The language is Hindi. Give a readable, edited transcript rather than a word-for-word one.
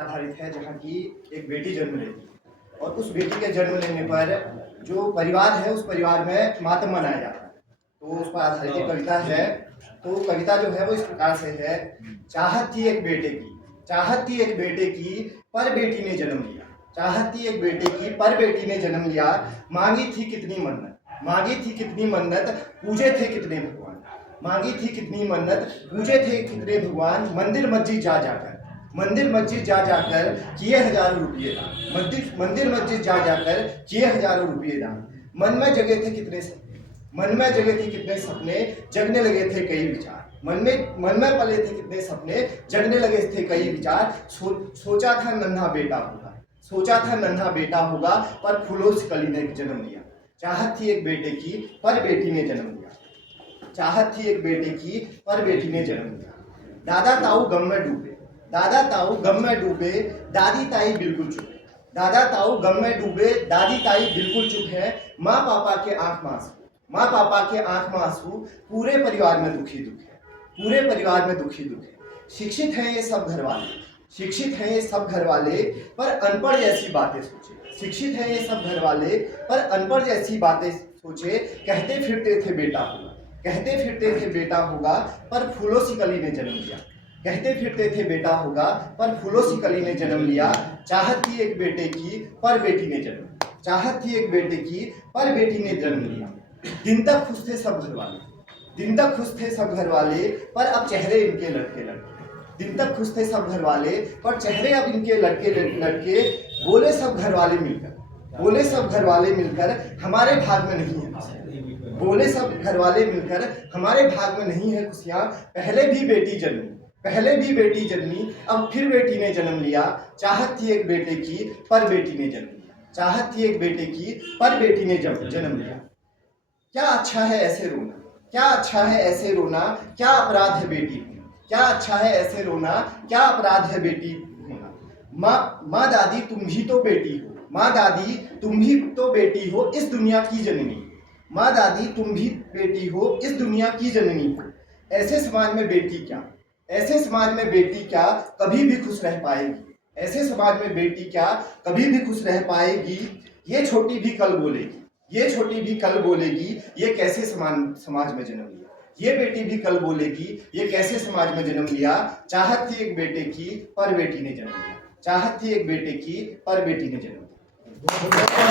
आधारित है, जहाँ की एक बेटी जन्म लेती है और उस बेटी के जन्म लेने पर जो परिवार है उस परिवार में मातम मनाया जाता है। तो उस पर आधारित एक कविता है। तो कविता जो है वो इस प्रकार से है। चाहत थी एक बेटे की, चाहत थी एक बेटे की, पर बेटी ने जन्म लिया। चाहत थी एक बेटे की, पर बेटी ने जन्म लिया। मांगी थी कितनी मन्नत, मांगी थी कितनी मन्नत, पूजे थे कितने भगवान। मांगी थी कितनी मन्नत, पूजे थे कितने भगवान। मंदिर मस्जिद जा जाकर, मंदिर मस्जिद जा जाकर किए हजारों रुपये दान। मंदिर मस्जिद जा जाकर किए हजारों रुपये दान। मन में जगे थे कितने सपने, मन में जगे थे कितने सपने, जगने लगे थे कई विचार। मन में पले थे कितने सपने, जगने लगे थे कई विचार। सोचा था नन्हा बेटा होगा, सोचा था नन्हा बेटा होगा, पर फूलों से कली ने जन्म लिया। चाहत थी एक बेटे की, पर बेटी ने जन्म लिया। चाहत थी एक बेटे की, पर बेटी ने जन्म लिया। दादा ताऊ गम में डूबे, दादा ताऊ गम में डूबे, दादी ताई बिल्कुल चुप है। दादा ताऊ गम में डूबे, दादी ताई बिल्कुल चुप है। माँ पापा के आंख में आंसू, माँ पापा के आंख में आंसू, पूरे परिवार में दुखी दुख है, पूरे परिवार में दुखी दुख है। शिक्षित हैं ये सब घर वाले, शिक्षित हैं ये सब घर वाले, पर अनपढ़ जैसी बातें सोचे। शिक्षित हैं ये सब घर वाले, पर अनपढ़ जैसी बातें सोचे। कहते फिरते थे बेटा होगा, कहते फिरते थे बेटा होगा, पर फूलों सी कली ने जन्म लिया। कहते फिरते थे बेटा होगा, पर फूलों सी कली ने जन्म लिया। चाहत थी एक बेटे की, पर बेटी ने जन्म, चाहत थी एक बेटे की, पर बेटी ने जन्म लिया। दिन तक खुश थे सब घर वाले, दिन तक खुश थे सब घर वाले, पर अब चेहरे इनके लटके लटके। दिन तक खुश थे सब घर वाले, पर चेहरे अब इनके लटके लटके। बोले सब घर वाले मिलकर, बोले सब घर वाले मिलकर, हमारे भाग में नहीं है खुशियाँ। बोले सब घर वाले मिलकर, हमारे भाग में नहीं है खुशियाँ। पहले भी बेटी जन्मी, पहले भी बेटी जन्मी, अब फिर बेटी ने जन्म लिया। चाहत थी एक बेटे की, पर बेटी ने जन्म लिया। चाहत थी एक बेटे की, पर बेटी ने जन्म लिया। क्या अच्छा है ऐसे रोना, क्या अच्छा है ऐसे रोना, क्या अपराध है बेटी होना। क्या अच्छा है ऐसे रोना, क्या अपराध है बेटी होना। माँ दादी तुम भी तो बेटी हो, माँ दादी तुम भी तो बेटी हो इस दुनिया की जननी। माँ दादी तुम भी बेटी हो इस दुनिया की जननी हो। ऐसे समाज में बेटी क्या, ऐसे समाज में बेटी क्या कभी भी खुश रह पाएगी। ऐसे समाज में बेटी क्या कभी भी खुश रह पाएगी। ये छोटी भी कल बोलेगी, ये छोटी भी कल बोलेगी, ये कैसे समाज में जन्म लिया। ये बेटी भी कल बोलेगी, ये कैसे समाज में जन्म लिया। चाहत थी एक बेटे की, पर बेटी ने जन्म लिया। चाहत थी एक बेटे की, पर बेटी ने जन्म लिया।